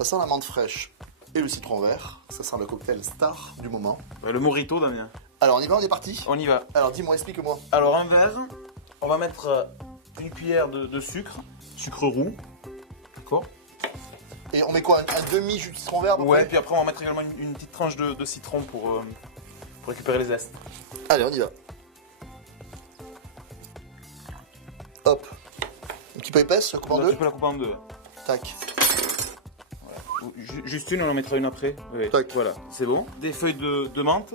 Ça sent la menthe fraîche et le citron vert. Ça sent le cocktail star du moment. Ouais, le mojito, Damien. Alors on y va, on est parti. On y va. Alors dis-moi, explique-moi. Alors un verre, on va mettre une cuillère de sucre roux. D'accord. Et on met quoi, un demi-jus de citron vert à peu Ouais, près puis après on va mettre également une petite tranche de citron pour récupérer les zestes. Allez, on y va. Hop. Un petit peu épaisse, la coupe en Là, deux. tu peux la couper en deux. Tac. Juste une, on en mettra une après. Oui. Tac. Voilà, c'est bon. Des feuilles de menthe.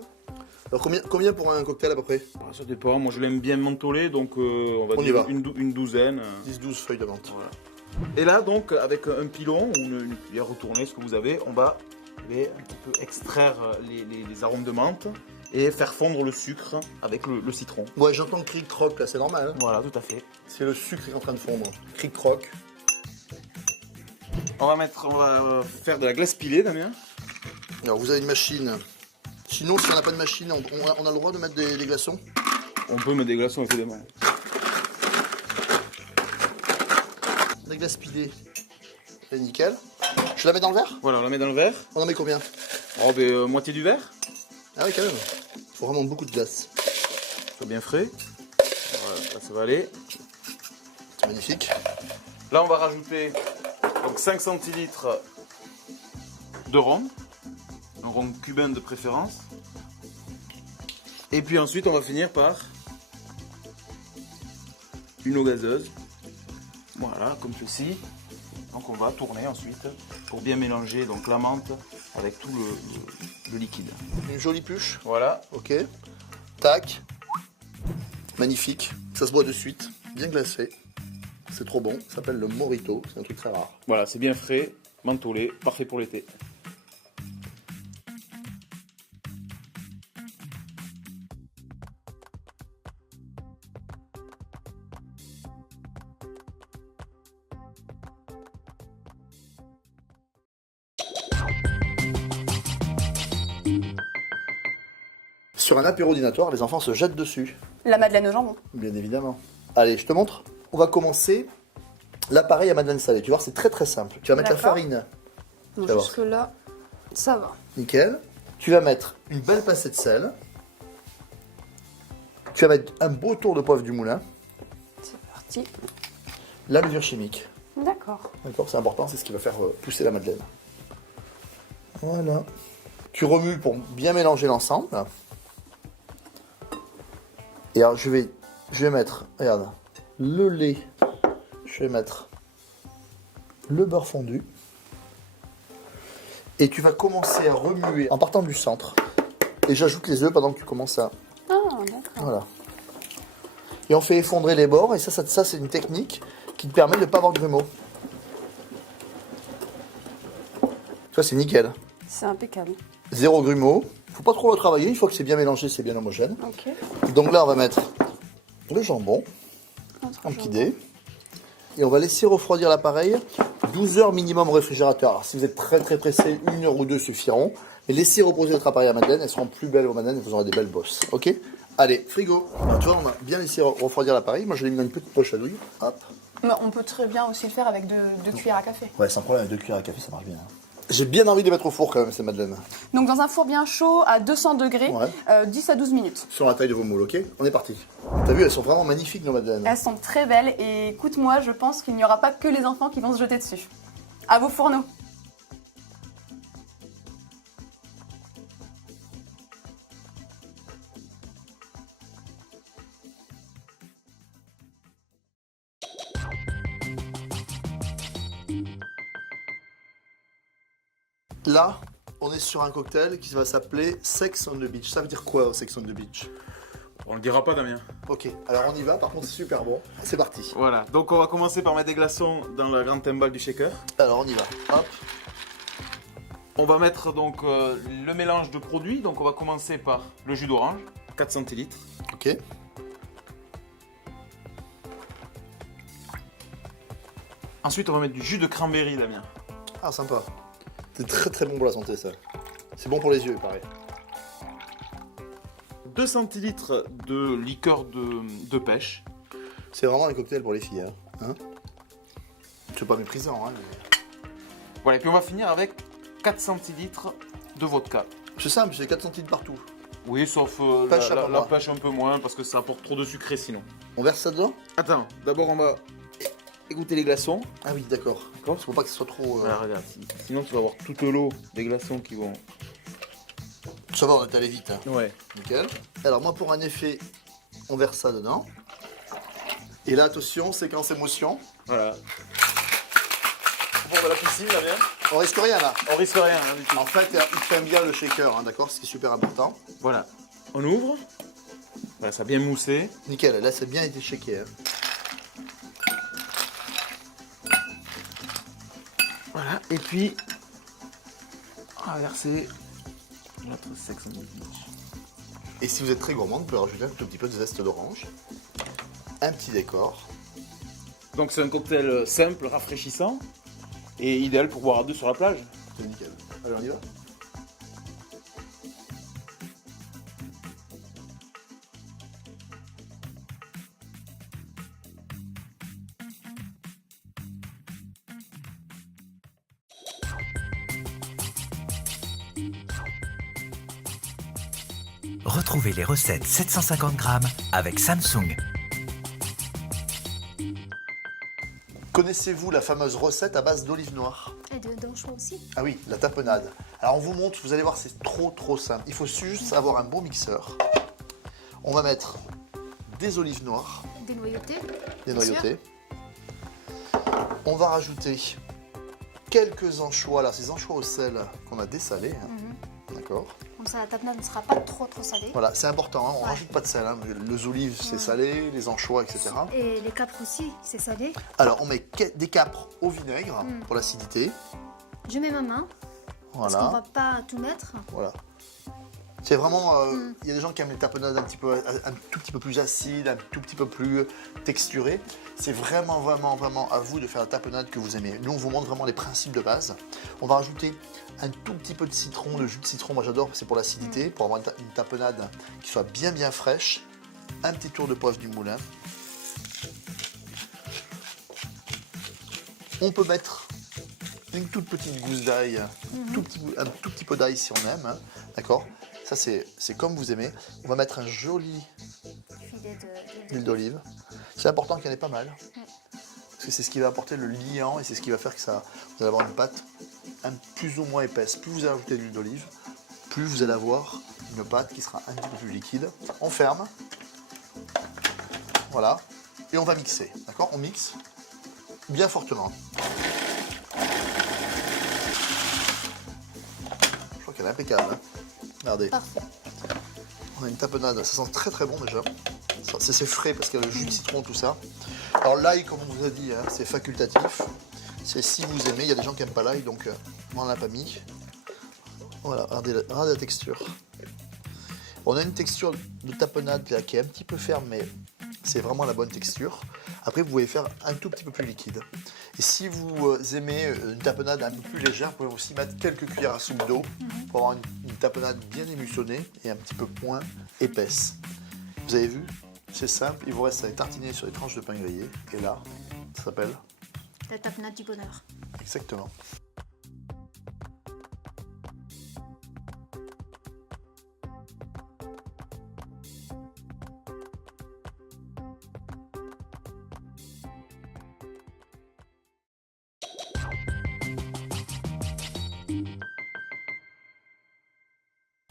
Alors combien pour un cocktail à peu près? Ça dépend, moi je l'aime bien mentholé, donc on va On y dire va. une douzaine. 10-12 feuilles de menthe. Voilà. Et là donc avec un pilon ou une cuillère retournée, ce que vous avez, on va aller un petit peu extraire les arômes de menthe et faire fondre le sucre avec le citron. Ouais, j'entends le cric-croc là, c'est normal. Hein, Voilà, tout à fait. c'est le sucre qui est en train de fondre. Cric-croc. On va faire de la glace pilée, Damien. Alors vous avez une machine. Sinon, si on n'a pas de machine, on a le droit de mettre des glaçons. On peut mettre des glaçons évidemment. Des glaces pilées. C'est nickel. Je la mets dans le verre? Voilà, on la met dans le verre. On en met combien? Oh, ben, moitié du verre. Ah oui, quand même. Il faut vraiment beaucoup de glace. Soit bien frais. Voilà, là, ça va aller. C'est magnifique. Là, on va rajouter donc 5 centilitres de rhum. Un rhum cubain de préférence. Et puis ensuite, on va finir par une eau gazeuse. Voilà, comme ceci. Donc on va tourner ensuite pour bien mélanger donc la menthe avec tout le liquide. Une jolie puche. Voilà. Ok. Tac. Magnifique. Ça se boit de suite. Bien glacé. C'est trop bon. Ça s'appelle le mojito. C'est un truc très rare. Voilà, c'est bien frais, mentholé, parfait pour l'été. Sur un apéro dînatoire, les enfants se jettent dessus. La madeleine au jambon. Bien évidemment. Allez, je te montre. On va commencer l'appareil à madeleine salée. Tu vois, c'est très très simple. Tu vas mettre la D'accord. farine. Donc Tu vas voir. jusque là, ça va. Nickel. Tu vas mettre une belle pincée de sel. Tu vas mettre un beau tour de poivre du moulin. C'est parti. La levure chimique. D'accord. D'accord, c'est important, c'est ce qui va faire pousser la madeleine. Voilà. Tu remues pour bien mélanger l'ensemble. Et alors je vais mettre, regarde, le lait. Je vais mettre le beurre fondu. Et tu vas commencer à remuer en partant du centre. Et j'ajoute les œufs pendant que tu commences à... Ah, d'accord. Voilà. Et on fait effondrer les bords. Et ça c'est une technique qui te permet de ne pas avoir de grumeaux. Tu vois, c'est nickel. C'est impeccable. Zéro grumeaux. Faut pas trop le travailler. Une fois que c'est bien mélangé, c'est bien homogène. Ok. Donc là, on va mettre le jambon Entre en jambon. petit dé. Et on va laisser refroidir l'appareil 12 heures minimum au réfrigérateur. Alors si vous êtes très très pressé, 1 heure ou 2 suffiront. Mais laissez reposer votre appareil à madeleine. Elles seront plus belles aux madeleines et vous aurez des belles bosses. Ok? Allez, frigo. Alors, tu vois, on a bien laissé refroidir l'appareil. Moi, je l'ai mis dans une petite poche à douille. Hop. Mais on peut très bien aussi le faire avec deux cuillères à café. Ouais, sans problème, avec 2 cuillères à café, ça marche bien. J'ai bien envie de les mettre au four quand même, ces madeleines. Donc dans un four bien chaud à 200 degrés, Ouais. 10 à 12 minutes. Sur la taille de vos moules, ok? On est parti. T'as vu, elles sont vraiment magnifiques, nos madeleines. Elles sont très belles et écoute-moi, je pense qu'il n'y aura pas que les enfants qui vont se jeter dessus. À vos fourneaux. Là, on est sur un cocktail qui va s'appeler Sex on the Beach. Ça veut dire quoi, Sex on the Beach? On le dira pas, Damien. Ok, alors on y va, par contre c'est super bon. C'est parti. Voilà, donc on va commencer par mettre des glaçons dans la grande timbale du shaker. Alors on y va. Hop. On va mettre donc le mélange de produits. Donc on va commencer par le jus d'orange, 4 centilitres. Ok. Ensuite on va mettre du jus de cranberry, Damien. Ah, sympa. C'est très très bon pour la santé, ça. C'est bon pour les yeux, pareil. 2 centilitres de liqueur de pêche. C'est vraiment un cocktail pour les filles, hein. C'est pas méprisant, hein. Voilà, et puis on va finir avec 4 centilitres de vodka. C'est simple, c'est 4 centilitres partout. Oui, sauf Pêche à la part. pêche un peu moins parce que ça apporte trop de sucré sinon. On verse ça dedans? Attends, d'abord on va égoutter les glaçons. Ah oui, d'accord. Il faut pas que ce soit trop... Voilà, regarde, sinon tu vas avoir toute l'eau des glaçons qui vont... Ça va, on est allé vite. Hein. Ouais. Nickel. Alors moi, pour un effet, on verse ça dedans. Et là, attention, séquence émotion. Voilà. Bon, bah, la piscine, là, bien. On risque rien là. On risque rien, hein, du tout. En fait, il fait bien le shaker, hein, d'accord? Ce qui est super important. Voilà. On ouvre. Voilà, ça a bien moussé. Nickel, là, c'est bien été shaké. Hein. Voilà, et puis on va verser notre sex on the beach. Et si vous êtes très gourmand, vous pouvez rajouter un tout petit peu de zeste d'orange. Un petit décor. Donc c'est un cocktail simple, rafraîchissant et idéal pour boire à deux sur la plage. C'est nickel. Allez, on y va. Retrouvez les recettes 750 grammes avec Samsung. Connaissez-vous la fameuse recette à base d'olive noire? Et d'anchois aussi. Ah oui, la tapenade. Alors on vous montre, vous allez voir, c'est trop simple. Il faut juste avoir un bon mixeur. On va mettre des olives noires, Dénoyauté. dénoyautées. On va rajouter quelques anchois, là, ces anchois au sel qu'on a dessalés. Hein. D'accord. Comme ça, la tapenade ne sera pas trop salée. Voilà, c'est important, hein, on Ouais. rajoute pas de sel. Hein. Les olives, c'est salé, les anchois, etc. Et les capres aussi, c'est salé. Alors, on met des capres au vinaigre pour l'acidité. Je mets ma main, parce qu'on Voilà, va pas tout mettre. voilà. C'est vraiment, il y a des gens qui aiment les tapenades un tout petit peu plus acides, un tout petit peu plus texturées. C'est vraiment à vous de faire la tapenade que vous aimez. Nous, on vous montre vraiment les principes de base. On va rajouter un tout petit peu de citron, de jus de citron. Moi, j'adore, c'est pour l'acidité, pour avoir une tapenade qui soit bien fraîche. Un petit tour de poivre du moulin. On peut mettre une toute petite gousse d'ail, un tout petit peu d'ail si on aime, hein, d'accord? Ça, c'est comme vous aimez. On va mettre un joli Filet huile d'olive. C'est important qu'il y en ait pas mal. Parce que c'est ce qui va apporter le liant et c'est ce qui va faire que ça, vous allez avoir une pâte plus ou moins épaisse. Plus vous allez ajouter de l'huile d'olive, plus vous allez avoir une pâte qui sera un petit peu plus liquide. On ferme. Voilà. Et on va mixer. D'accord? On mixe bien fortement. Je crois qu'elle est impeccable. Hein. Regardez. Parfait. On a une tapenade, ça sent très bon déjà. C'est frais parce qu'il y a le jus de citron, tout ça. Alors l'ail, comme on vous a dit, hein, c'est facultatif. C'est si vous aimez, il y a des gens qui n'aiment pas l'ail, donc on n'en a pas mis. Voilà, regardez la texture. On a une texture de tapenade là, qui est un petit peu ferme, mais c'est vraiment la bonne texture. Après, vous pouvez faire un tout petit peu plus liquide. Et si vous aimez une tapenade un peu plus légère, vous pouvez aussi mettre quelques cuillères à soupe d'eau pour avoir une tapenade bien émulsionnée et un petit peu moins épaisse. Vous avez vu? C'est simple, il vous reste à tartiner sur les tranches de pain grillé. Et là, ça s'appelle? La tapenade du bonheur. Exactement.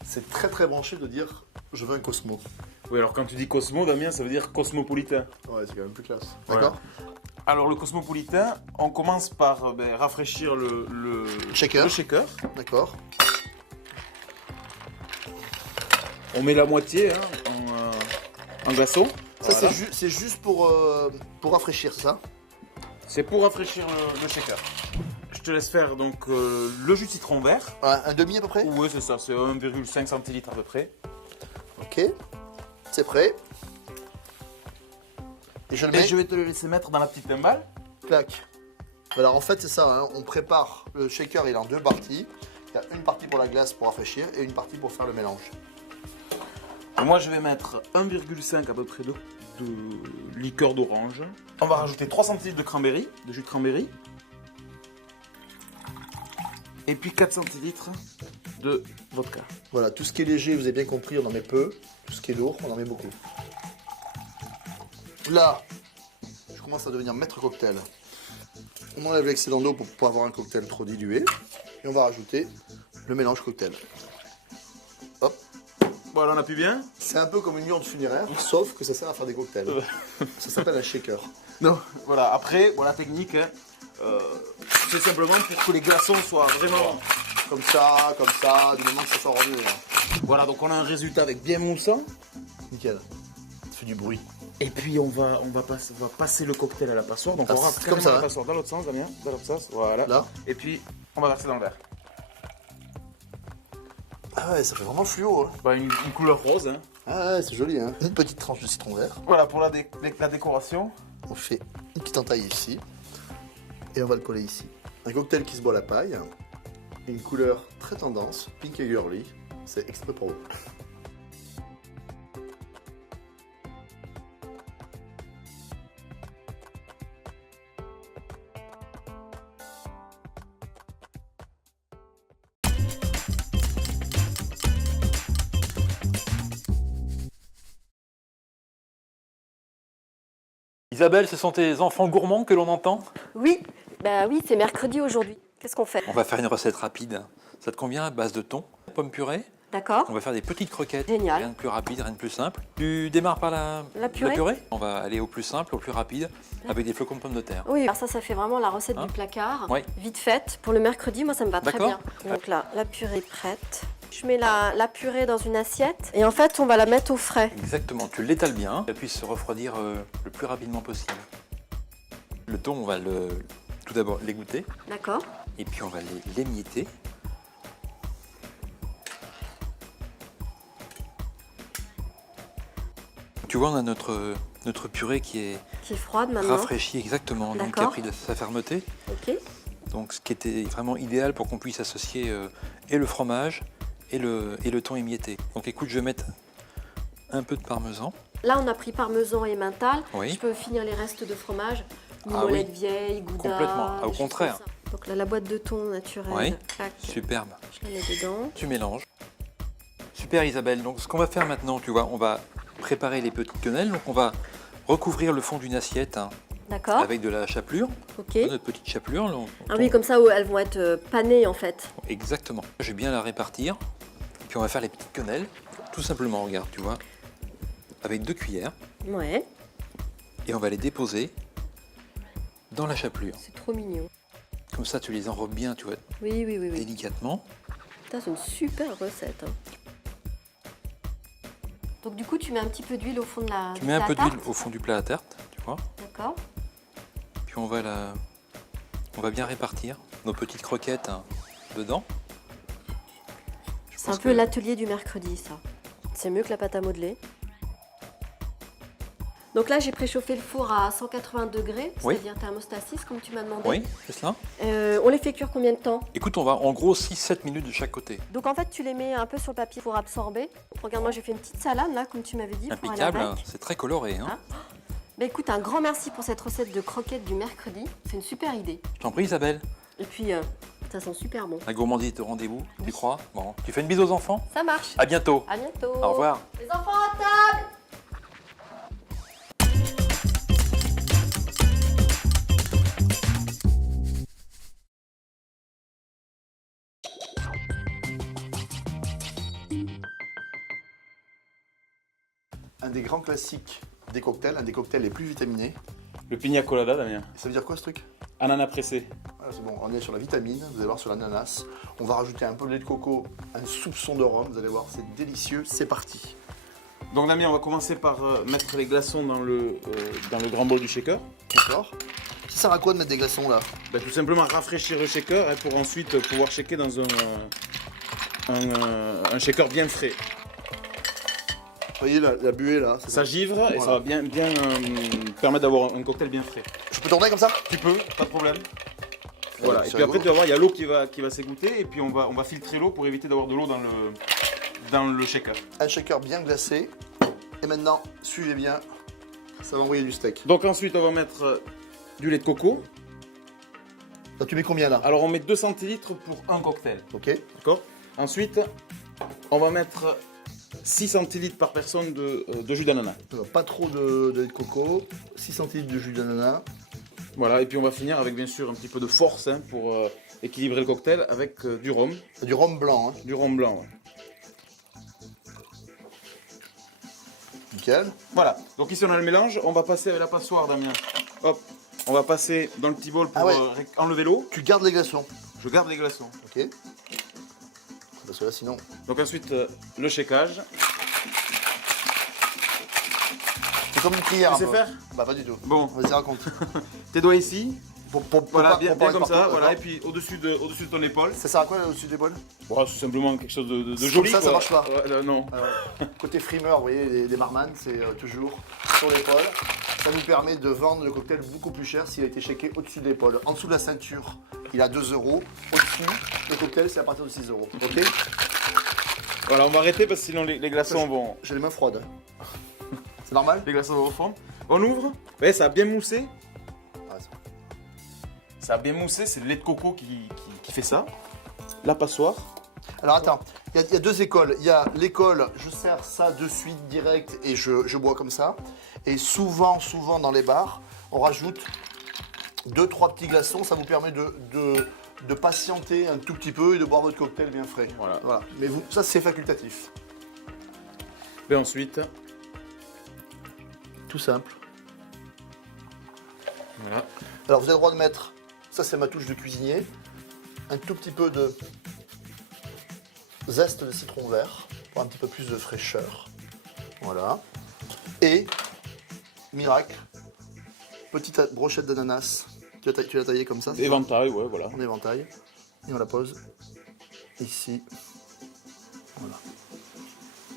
C'est très branché de dire je veux un Cosmo. Oui, alors quand tu dis Cosmo, Damien, ça veut dire cosmopolitain. Ouais, c'est quand même plus classe. Ouais. D'accord? Alors le cosmopolitain, on commence par rafraîchir le shaker. D'accord. On met la moitié hein, en glaçon. Ça, Voilà. c'est juste pour rafraîchir, c'est ça? C'est pour rafraîchir le shaker. Je te laisse faire donc le jus de citron vert. Un demi à peu près? Oui, c'est ça, c'est 1,5 centilitres à peu près. Ok. C'est prêt. Et je le Et mets. je vais te le laisser mettre dans la petite timbale. Clac. Alors en fait, c'est ça, hein, on prépare le shaker, il est en deux parties. Il y a une partie pour la glace pour rafraîchir et une partie pour faire le mélange. Moi, je vais mettre 1,5 à peu près de liqueur d'orange. On va rajouter 3 centilitres de cranberry, de jus de cranberry. Et puis 4 centilitres de vodka. Voilà, tout ce qui est léger, vous avez bien compris, on en met peu. Tout ce qui est lourd, on en met beaucoup. Là, je commence à devenir maître cocktail. On enlève l'excédent d'eau pour pas avoir un cocktail trop dilué. Et on va rajouter le mélange cocktail. Hop. Voilà, on appuie bien. C'est un peu comme une urne funéraire, sauf que ça sert à faire des cocktails. Ça s'appelle un shaker. Non, voilà, après, voilà la technique, hein, c'est simplement pour que les glaçons soient vraiment... Comme ça, du moment que ça soit revenu. Voilà, donc on a un résultat avec bien moussant. Nickel. Ça fait du bruit. Et puis on va passer le cocktail à la passoire. Donc Ah, on rentre c'est comme carrément ça, la hein. passoire dans l'autre sens, Damien. Dans l'autre sens, voilà. Là. Et puis on va verser dans le verre. Ah ouais, ça fait vraiment fluo. Hein. Bah, une couleur rose. Hein. Ah ouais, c'est joli. Hein. Une petite tranche de citron vert. Voilà pour la décoration. On fait une petite entaille ici. Et on va le coller ici. Un cocktail qui se boit à la paille. Une couleur très tendance, pink et girly. C'est exprès pour vous. Isabelle, ce sont tes enfants gourmands que l'on entend? Oui, bah oui, c'est mercredi aujourd'hui. Qu'est-ce qu'on fait? On va faire une recette rapide. Ça te convient à base de thon, pommes purée? D'accord. On va faire des petites croquettes. Génial. Rien de plus rapide, rien de plus simple. Tu démarres par la purée. On va aller au plus simple, au plus rapide, avec des flocons de pommes de terre. Oui, alors ça fait vraiment la recette Hein? du placard. Oui. Vite faite. Pour le mercredi, moi, ça me va très D'accord. bien. Donc là, la purée est prête. Je mets la purée dans une assiette et en fait, on va la mettre au frais. Exactement, tu l'étales bien, qu'elle puisse se refroidir le plus rapidement possible. Le thon, on va tout d'abord l'égoutter, D'accord. et puis on va l'émietter. Tu vois, on a notre purée qui est Qui est froide maintenant. rafraîchie, exactement, donc qui a D'accord. pris de sa fermeté. Ok. Donc ce qui était vraiment idéal pour qu'on puisse associer et le fromage et le thon émietté. Donc écoute, je vais mettre un peu de parmesan. Là, on a pris parmesan et mental. Oui. Je peux finir les restes de fromage. Ah Mimolette oui. vieille, gouda. Complètement. Ah, au des choses contraire. comme ça. Donc là, la boîte de thon naturelle. Oui. Clac, Superbe. je la mets dedans. Tu mélanges. Super Isabelle. Donc ce qu'on va faire maintenant, tu vois, on va préparer les petites quenelles. Donc on va recouvrir le fond d'une assiette hein, D'accord. avec de la chapelure. Ok. Notre petite chapelure. Là, Ah oui, comme ça, elles vont être panées en fait. Exactement. Je vais bien la répartir. Puis on va faire les petites quenelles. Tout simplement, regarde, tu vois, avec 2 cuillères. Ouais. Et on va les déposer dans la chapelure. C'est trop mignon. Comme ça, tu les enrobes bien, tu vois, Oui. délicatement. Putain, c'est une super recette. Hein. Donc du coup, tu mets un petit peu d'huile au fond de la Tu mets un la peu d'huile tarte. au fond du plat à tarte, tu vois. D'accord. Puis on va bien répartir nos petites croquettes hein, dedans. Je C'est un pense peu que- l'atelier du mercredi, ça. C'est mieux que la pâte à modeler. Donc là, j'ai préchauffé le four à 180 degrés, Oui. c'est-à-dire thermostat 6, comme tu m'as demandé. Oui, c'est cela. On les fait cuire combien de temps? Écoute, on va en gros 6-7 minutes de chaque côté. Donc en fait, tu les mets un peu sur le papier pour absorber. Regarde, moi j'ai fait une petite salade là, comme tu m'avais dit, pour aller Impeccable, avec. hein, c'est très coloré. Hein. Ah. Bah écoute, un grand merci pour cette recette de croquettes du mercredi. C'est une super idée. Je t'en prie Isabelle, Et puis, ça sent super bon. la gourmandise de rendez-vous, tu crois? Bon, tu fais une bise aux enfants? Ça marche. À bientôt. À bientôt. Au revoir. Les enfants à table. Un des grands classiques des cocktails, un des cocktails les plus vitaminés. Le pina colada, Damien. Ça veut dire quoi ce truc? Ananas pressé. Voilà, c'est bon, on est sur la vitamine, vous allez voir sur l'ananas. On va rajouter un peu de lait de coco, un soupçon de rhum, vous allez voir, c'est délicieux, c'est parti. Donc Damien, on va commencer par mettre les glaçons dans le grand bol du shaker. D'accord. Ça sert à quoi de mettre des glaçons là? Bah, tout simplement rafraîchir le shaker hein, pour ensuite pouvoir shaker dans un shaker bien frais. Vous voyez la buée là? Ça givre et Voilà. ça va bien permettre d'avoir un cocktail bien frais. Je peux tourner comme ça? Tu peux, pas de problème. Voilà, c'est et puis après rigolo. tu vas voir, il y a l'eau qui va s'égoutter et puis on va filtrer l'eau pour éviter d'avoir de l'eau dans le shaker. Un shaker bien glacé. Et maintenant, suivez bien, ça va envoyer du steak. Donc ensuite on va mettre du lait de coco. Donc, tu mets combien là? Alors on met 2 centilitres pour un cocktail. Ok. D'accord. Ensuite, on va mettre 6 centilitres par personne de jus d'ananas. Alors, pas trop de lait de coco, 6 centilitres de jus d'ananas. Voilà, et puis on va finir avec bien sûr un petit peu de force hein, pour équilibrer le cocktail avec du rhum. Du rhum blanc, hein. Du rhum blanc. Ouais. Nickel. Voilà, donc ici on a le mélange, on va passer avec la passoire Damien. Hop, on va passer dans le petit bol pour Ah ouais. enlever l'eau. Tu gardes les glaçons. Je garde les glaçons. Ok. Parce que là sinon. Donc ensuite le shakeage. C'est comme une prière. Tu sais un peu. faire? Bah pas du tout. Bon, Vas-y raconte. tes doigts ici, voilà, pas- bien, pour bien pas comme être ça, partout, voilà, et d'accord. puis au-dessus de ton épaule. Ça sert à quoi là au-dessus des bols? Bon, c'est simplement quelque chose de Comme joli. ça, ça quoi. marche pas. Ouais, là, non. Alors, côté frimeur, vous voyez, les barman, c'est toujours sur l'épaule. Ça nous permet de vendre le cocktail beaucoup plus cher s'il a été shaké au-dessus de l'épaule. En dessous de la ceinture, il a 2 €. Au-dessus, le cocktail, c'est à partir de 6 €. Ok? Voilà, on va arrêter parce que sinon les glaçons vont. J'ai les mains froides. C'est normal? Les glaçons vont fondre. On ouvre. Vous voyez, ça a bien moussé. Ah, Ça a bien moussé, c'est le lait de coco qui fait ça. La passoire. Alors attends, il y a 2 écoles. Il y a l'école, je sers ça de suite direct et je bois comme ça. Et souvent dans les bars, on rajoute 2-3 petits glaçons. Ça vous permet de patienter un tout petit peu et de boire votre cocktail bien frais. Voilà. Mais vous, ça c'est facultatif. Et ensuite, Tout simple. voilà. Alors vous avez le droit de mettre, ça c'est ma touche de cuisinier, un tout petit peu de zeste de citron vert pour un petit peu plus de fraîcheur. Voilà. Et, miracle, petite brochette d'ananas. Tu l'as taillée comme ça, c'est ça, Éventail, ouais, voilà. en éventail. Et on la pose ici. Voilà.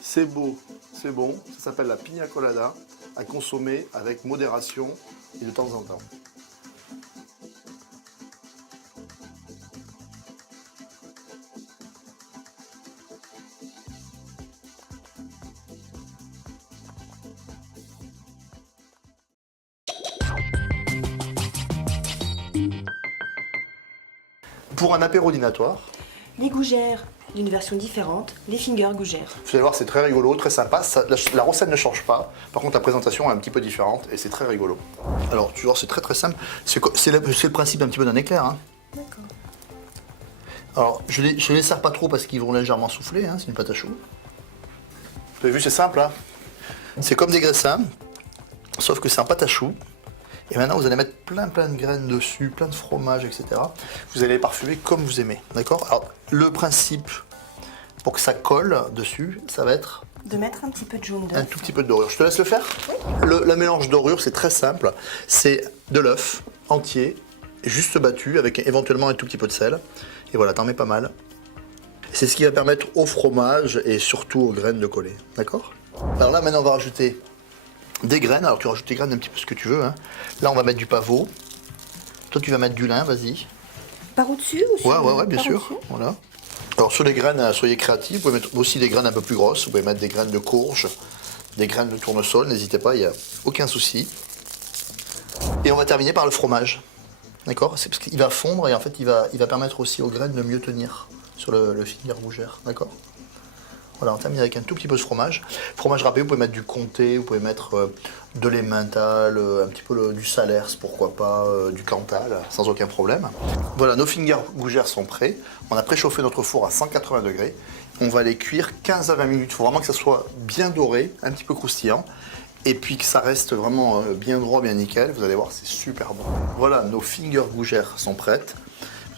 C'est beau, c'est bon. Ça s'appelle la pina colada, à consommer avec modération et de temps en temps. Pour un apéro dînatoire, Les gougères, d'une version différente, les fingers gougères. vous allez voir, c'est très rigolo, très sympa. La recette ne change pas. Par contre, la présentation est un petit peu différente et c'est très rigolo. Alors, tu vois, c'est très simple. C'est le principe un petit peu d'un éclair. Hein. D'accord. Alors, je les sers pas trop parce qu'ils vont légèrement souffler. Hein, c'est une pâte à choux. Vous avez vu, c'est simple. Hein. C'est comme des graissins, sauf que c'est un pâte à choux. Et maintenant, vous allez mettre plein de graines dessus, plein de fromage, etc. Vous allez les parfumer comme vous aimez, d'accord? Alors, le principe, pour que ça colle dessus, ça va être De mettre un petit peu de jaune un d'œuf. tout petit peu de dorure. Je te laisse le faire? Le mélange dorure, c'est très simple. C'est de l'œuf entier, juste battu, avec éventuellement un tout petit peu de sel. Et voilà, t'en mets pas mal. C'est ce qui va permettre au fromage et surtout aux graines de coller, d'accord? Alors là, maintenant, on va rajouter des graines. Alors tu rajoutes tes graines un petit peu ce que tu veux. Hein. Là, on va mettre du pavot. Toi, tu vas mettre du lin, vas-y. Par au-dessus ou sur Ouais, bien par sûr. au-dessus Voilà. Alors sur les graines, soyez créatifs. Vous pouvez mettre aussi des graines un peu plus grosses. Vous pouvez mettre des graines de courge, des graines de tournesol. N'hésitez pas, il n'y a aucun souci. Et on va terminer par le fromage. D'accord? C'est parce qu'il va fondre et en fait, il va permettre aussi aux graines de mieux tenir sur le finger gougère. D'accord? Voilà, on termine avec un tout petit peu de fromage. Fromage râpé, vous pouvez mettre du comté, vous pouvez mettre de l'emmental, un petit peu du salers, pourquoi pas, du cantal, sans aucun problème. Voilà, nos fingers gougères sont prêts. On a préchauffé notre four à 180 degrés. On va les cuire 15 à 20 minutes. Il faut vraiment que ça soit bien doré, un petit peu croustillant. Et puis que ça reste vraiment bien droit, bien nickel. Vous allez voir, c'est super bon. Voilà, nos fingers gougères sont prêtes.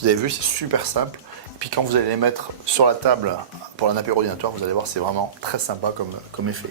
Vous avez vu, c'est super simple. Puis quand vous allez les mettre sur la table pour un apéro dînatoire, vous allez voir, c'est vraiment très sympa comme effet.